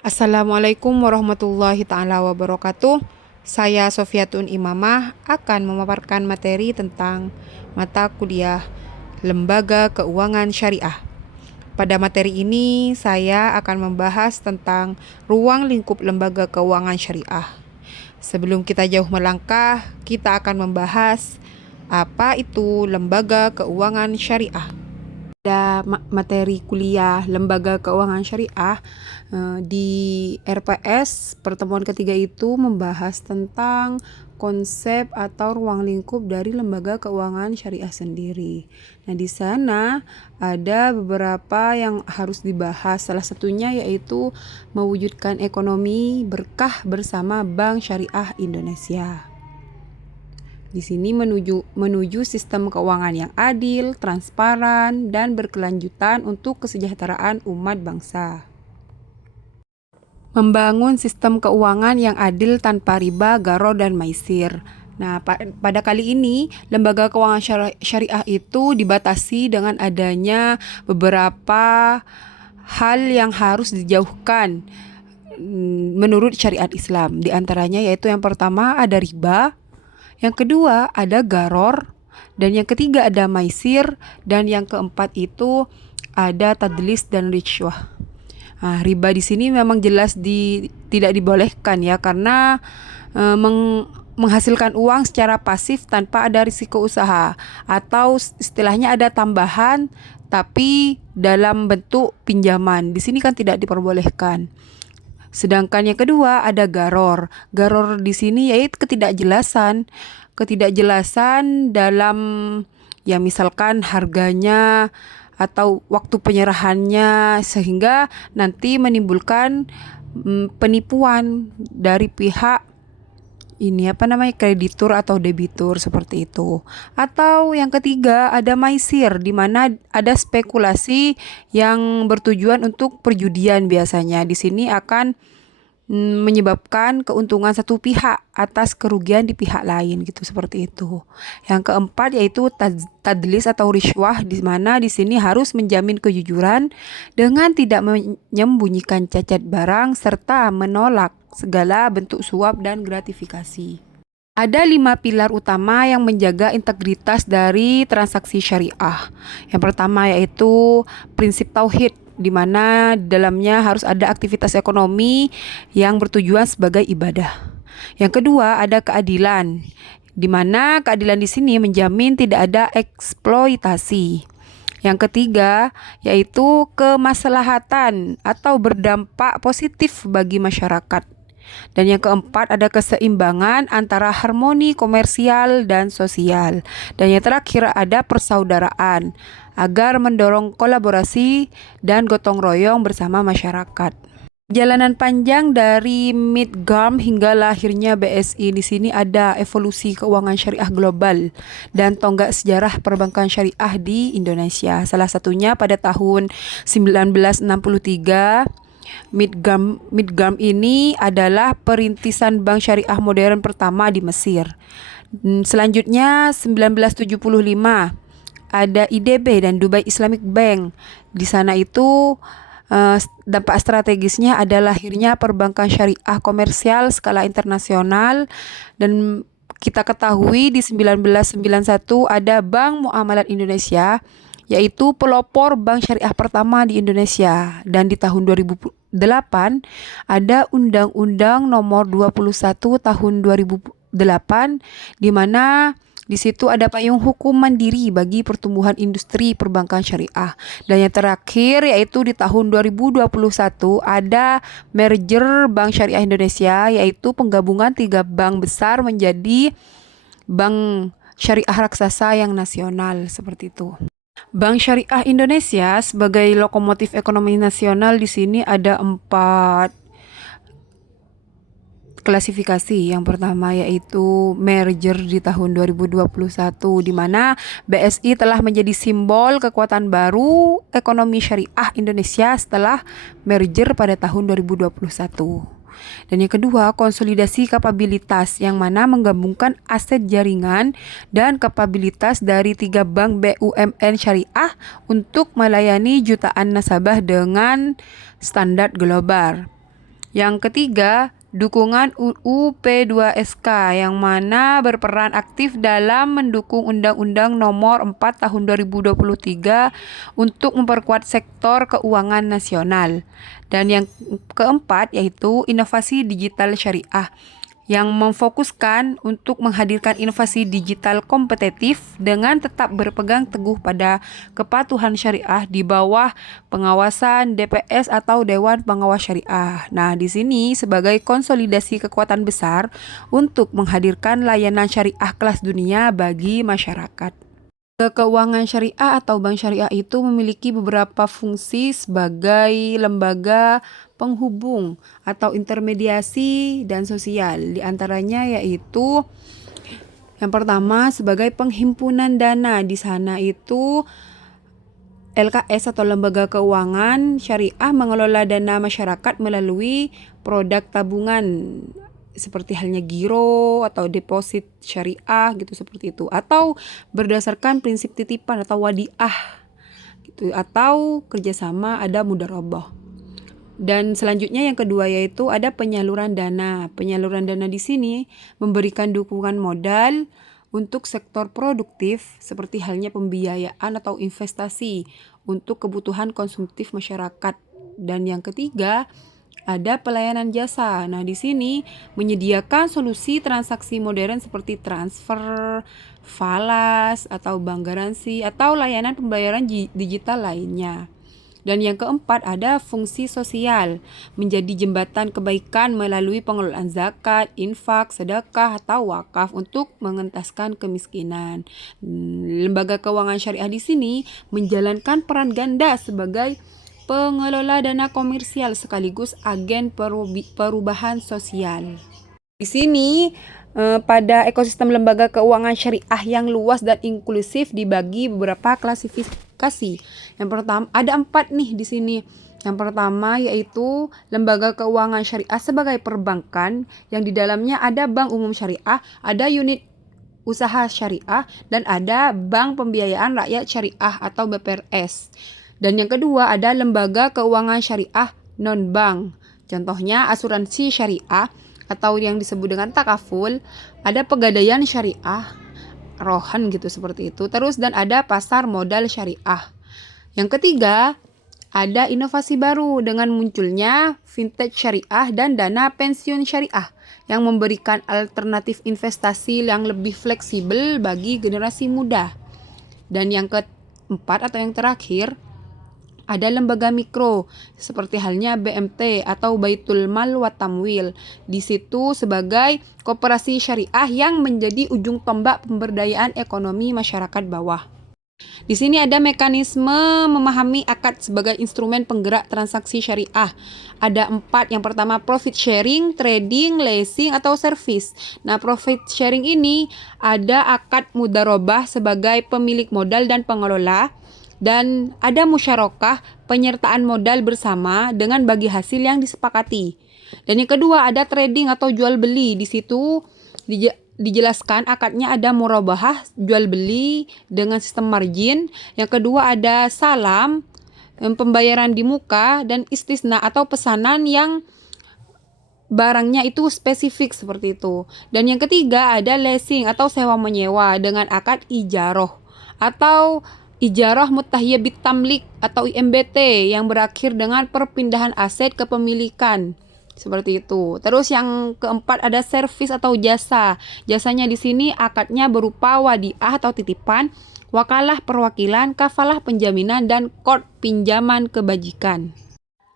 Assalamualaikum warahmatullahi taala wabarakatuh. Saya Sofiatun Imamah akan memaparkan materi tentang mata kuliah Lembaga Keuangan Syariah. Pada materi ini saya akan membahas tentang ruang lingkup lembaga keuangan syariah. Sebelum kita jauh melangkah, kita akan membahas apa itu lembaga keuangan syariah. Pada materi kuliah Lembaga Keuangan Syariah di RPS pertemuan ketiga itu membahas tentang konsep atau ruang lingkup dari lembaga keuangan syariah sendiri. Nah, di sana ada beberapa yang harus dibahas. Salah satunya yaitu mewujudkan ekonomi berkah bersama Bank Syariah Indonesia. Di sini menuju sistem keuangan yang adil, transparan, dan berkelanjutan untuk kesejahteraan umat bangsa. Membangun sistem keuangan yang adil tanpa riba, garo, dan maisir. Nah, pada kali ini, lembaga keuangan syariah itu dibatasi dengan adanya beberapa hal yang harus dijauhkan menurut syariat Islam. Di antaranya yaitu yang pertama ada riba, yang kedua ada garor, dan yang ketiga ada maisir, dan yang keempat itu ada tadlis dan rishwah. Nah, riba di sini memang jelas tidak dibolehkan ya, karena menghasilkan uang secara pasif tanpa ada risiko usaha, atau istilahnya ada tambahan tapi dalam bentuk pinjaman. Di sini kan tidak diperbolehkan. Sedangkan yang kedua ada garor. Garor di sini yaitu ketidakjelasan dalam ya misalkan harganya atau waktu penyerahannya, sehingga nanti menimbulkan penipuan dari pihak kreditur atau debitur seperti itu. Atau yang ketiga ada maisir, di mana ada spekulasi yang bertujuan untuk perjudian biasanya. Di sini akan menyebabkan keuntungan satu pihak atas kerugian di pihak lain gitu, seperti itu. Yang keempat yaitu tadlis atau rishwah, di mana di sini harus menjamin kejujuran dengan tidak menyembunyikan cacat barang serta menolak segala bentuk suap dan gratifikasi. Ada 5 pilar utama yang menjaga integritas dari transaksi syariah. Yang pertama yaitu prinsip tauhid, di mana dalamnya harus ada aktivitas ekonomi yang bertujuan sebagai ibadah. Yang kedua ada keadilan, di mana keadilan di sini menjamin tidak ada eksploitasi. Yang ketiga yaitu kemaslahatan atau berdampak positif bagi masyarakat. Dan yang keempat ada keseimbangan antara harmoni komersial dan sosial. Dan yang terakhir ada persaudaraan agar mendorong kolaborasi dan gotong royong bersama masyarakat. Jalanan panjang dari Midgam hingga lahirnya BSI, di sini ada evolusi keuangan syariah global dan tonggak sejarah perbankan syariah di Indonesia. Salah satunya pada tahun 1963, Midgam ini adalah perintisan bank syariah modern pertama di Mesir. Selanjutnya 1975 ada IDB dan Dubai Islamic Bank. Di sana itu dampak strategisnya adalah lahirnya perbankan syariah komersial skala internasional. Dan kita ketahui di 1991 ada Bank Muamalat Indonesia, yaitu pelopor bank syariah pertama di Indonesia. Dan di tahun 2008 ada Undang-Undang Nomor 21 Tahun 2008, di mana di situ ada payung hukum mandiri bagi pertumbuhan industri perbankan syariah. Dan yang terakhir yaitu di tahun 2021 ada merger Bank Syariah Indonesia, yaitu penggabungan 3 bank besar menjadi bank syariah raksasa yang nasional, seperti itu. Bank Syariah Indonesia sebagai lokomotif ekonomi nasional, di sini ada 4 klasifikasi. Yang pertama yaitu merger di tahun 2021, di mana BSI telah menjadi simbol kekuatan baru ekonomi syariah Indonesia setelah merger pada tahun 2021. Dan yang kedua, konsolidasi kapabilitas, yang mana menggabungkan aset jaringan dan kapabilitas dari 3 bank BUMN syariah untuk melayani jutaan nasabah dengan standar global. Yang ketiga, dukungan UU P2SK yang mana berperan aktif dalam mendukung Undang-Undang Nomor 4 Tahun 2023 untuk memperkuat sektor keuangan nasional. Dan yang keempat yaitu inovasi digital syariah yang memfokuskan untuk menghadirkan inovasi digital kompetitif dengan tetap berpegang teguh pada kepatuhan syariah di bawah pengawasan DPS atau Dewan Pengawas Syariah. Nah, di sini sebagai konsolidasi kekuatan besar untuk menghadirkan layanan syariah kelas dunia bagi masyarakat. Keuangan syariah atau bank syariah itu memiliki beberapa fungsi sebagai lembaga penghubung atau intermediasi dan sosial. Di antaranya yaitu yang pertama sebagai penghimpunan dana. Di sana itu LKS atau lembaga keuangan syariah mengelola dana masyarakat melalui produk tabungan seperti halnya giro atau deposit syariah gitu seperti itu, atau berdasarkan prinsip titipan atau wadiah gitu, atau kerjasama ada mudharabah. Dan selanjutnya yang kedua yaitu ada penyaluran dana. Penyaluran dana di sini memberikan dukungan modal untuk sektor produktif seperti halnya pembiayaan atau investasi untuk kebutuhan konsumtif masyarakat. Dan yang ketiga ada pelayanan jasa. Nah, di sini menyediakan solusi transaksi modern seperti transfer, falas, atau bank garansi, atau layanan pembayaran digital lainnya. Dan yang keempat ada fungsi sosial, menjadi jembatan kebaikan melalui pengelolaan zakat, infak, sedekah, atau wakaf untuk mengentaskan kemiskinan. Lembaga keuangan syariah di sini menjalankan peran ganda sebagai pengelola dana komersial sekaligus agen perubahan sosial. Di sini pada ekosistem lembaga keuangan syariah yang luas dan inklusif dibagi beberapa klasifikasi. Yang pertama ada 4 nih di sini. Yang pertama yaitu lembaga keuangan syariah sebagai perbankan yang di dalamnya ada bank umum syariah, ada unit usaha syariah, dan ada bank pembiayaan rakyat syariah atau BPRS. Dan yang kedua ada lembaga keuangan syariah non-bank. Contohnya asuransi syariah atau yang disebut dengan takaful, ada pegadaian syariah, rohan gitu seperti itu. Terus dan ada pasar modal syariah. Yang ketiga ada inovasi baru dengan munculnya fintech syariah dan dana pensiun syariah yang memberikan alternatif investasi yang lebih fleksibel bagi generasi muda. Dan yang keempat atau yang terakhir ada lembaga mikro seperti halnya BMT atau Baitul Mal wa Tamwil. Di situ sebagai koperasi syariah yang menjadi ujung tombak pemberdayaan ekonomi masyarakat bawah. Di sini ada mekanisme memahami akad sebagai instrumen penggerak transaksi syariah. Ada 4. Yang pertama profit sharing, trading, leasing, atau service. Nah, profit sharing ini ada akad mudharabah sebagai pemilik modal dan pengelola. Dan ada musyarakah penyertaan modal bersama dengan bagi hasil yang disepakati. Dan yang kedua ada trading atau jual beli. Di situ dijelaskan akadnya ada murabahah jual beli dengan sistem margin. Yang kedua ada salam, pembayaran di muka, dan istisna atau pesanan yang barangnya itu spesifik seperti itu. Dan yang ketiga ada leasing atau sewa menyewa dengan akad ijaroh atau ijarah mutahiyah bitamlik atau IMBT yang berakhir dengan perpindahan aset kepemilikan. Seperti itu. Terus yang keempat ada servis atau jasa. Jasanya di sini akadnya berupa wadiah atau titipan, wakalah perwakilan, kafalah penjaminan, dan kod pinjaman kebajikan.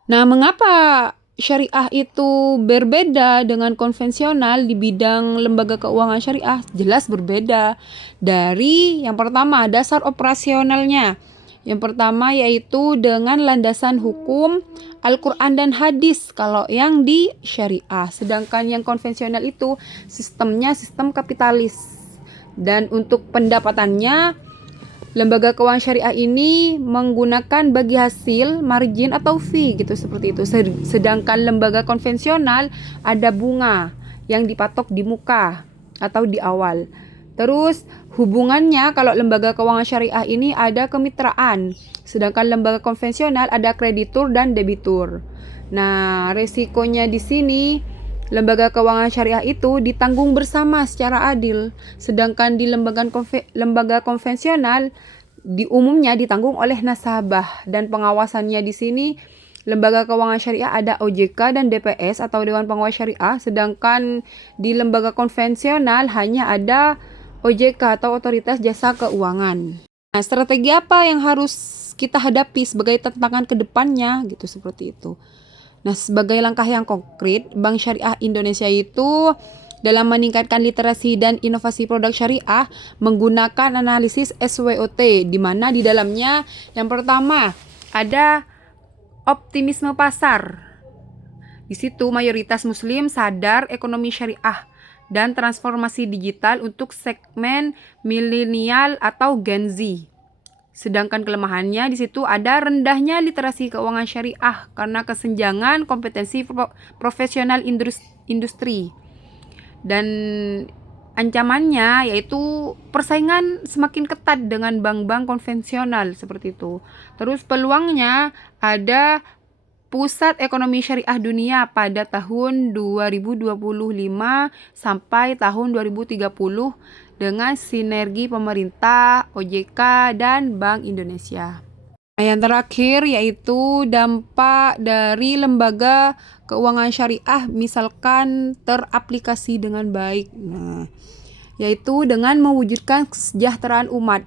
Nah, mengapa syariah itu berbeda dengan konvensional di bidang lembaga keuangan syariah? Jelas berbeda. Dari yang pertama dasar operasionalnya. Yang pertama yaitu dengan landasan hukum Al-Quran dan hadis kalau yang di syariah. Sedangkan yang konvensional itu sistemnya sistem kapitalis. Dan untuk pendapatannya lembaga keuangan syariah ini menggunakan bagi hasil, margin atau fee gitu seperti itu. Sedangkan lembaga konvensional ada bunga yang dipatok di muka atau di awal. Terus hubungannya kalau lembaga keuangan syariah ini ada kemitraan. Sedangkan lembaga konvensional ada kreditur dan debitur. Nah, resikonya di sini lembaga keuangan syariah itu ditanggung bersama secara adil, sedangkan di lembaga konvensional di umumnya ditanggung oleh nasabah, dan pengawasannya di sini lembaga keuangan syariah ada OJK dan DPS atau Dewan Pengawas Syariah, sedangkan di lembaga konvensional hanya ada OJK atau Otoritas Jasa Keuangan. Nah, strategi apa yang harus kita hadapi sebagai tantangan ke depannya gitu, seperti itu. Nah, sebagai langkah yang konkret, Bank Syariah Indonesia itu dalam meningkatkan literasi dan inovasi produk syariah menggunakan analisis SWOT, di mana di dalamnya yang pertama ada optimisme pasar. Di situ mayoritas muslim sadar ekonomi syariah dan transformasi digital untuk segmen milenial atau Gen Z. Sedangkan kelemahannya di situ ada rendahnya literasi keuangan syariah karena kesenjangan kompetensi profesional industri. Dan ancamannya yaitu persaingan semakin ketat dengan bank-bank konvensional seperti itu. Terus peluangnya ada Pusat Ekonomi Syariah Dunia pada tahun 2025 sampai tahun 2030 dengan sinergi pemerintah, OJK, dan Bank Indonesia. Nah, yang terakhir yaitu dampak dari lembaga keuangan syariah misalkan teraplikasi dengan baik. Nah, yaitu dengan mewujudkan kesejahteraan umat.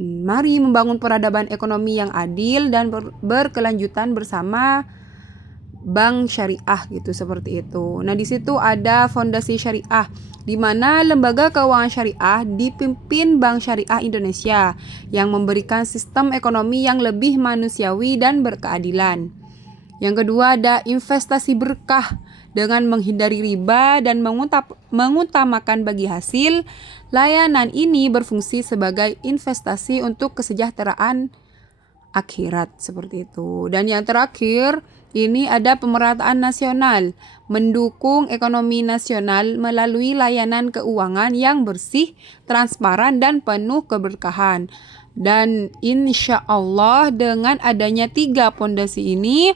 Mari membangun peradaban ekonomi yang adil dan berkelanjutan bersama bank syariah gitu, seperti itu. Nah, di situ ada fondasi syariah di mana lembaga keuangan syariah dipimpin Bank Syariah Indonesia yang memberikan sistem ekonomi yang lebih manusiawi dan berkeadilan. Yang kedua ada investasi berkah dengan menghindari riba dan mengutamakan bagi hasil. Layanan ini berfungsi sebagai investasi untuk kesejahteraan akhirat, seperti itu. Dan yang terakhir, ini ada pemerataan nasional, mendukung ekonomi nasional melalui layanan keuangan yang bersih, transparan, dan penuh keberkahan. Dan insya Allah dengan adanya 3 pondasi ini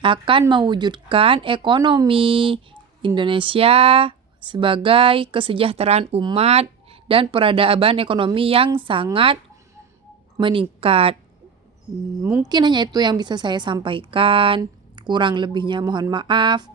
akan mewujudkan ekonomi Indonesia sebagai kesejahteraan umat dan peradaban ekonomi yang sangat meningkat. Mungkin hanya itu yang bisa saya sampaikan. Kurang lebihnya mohon maaf.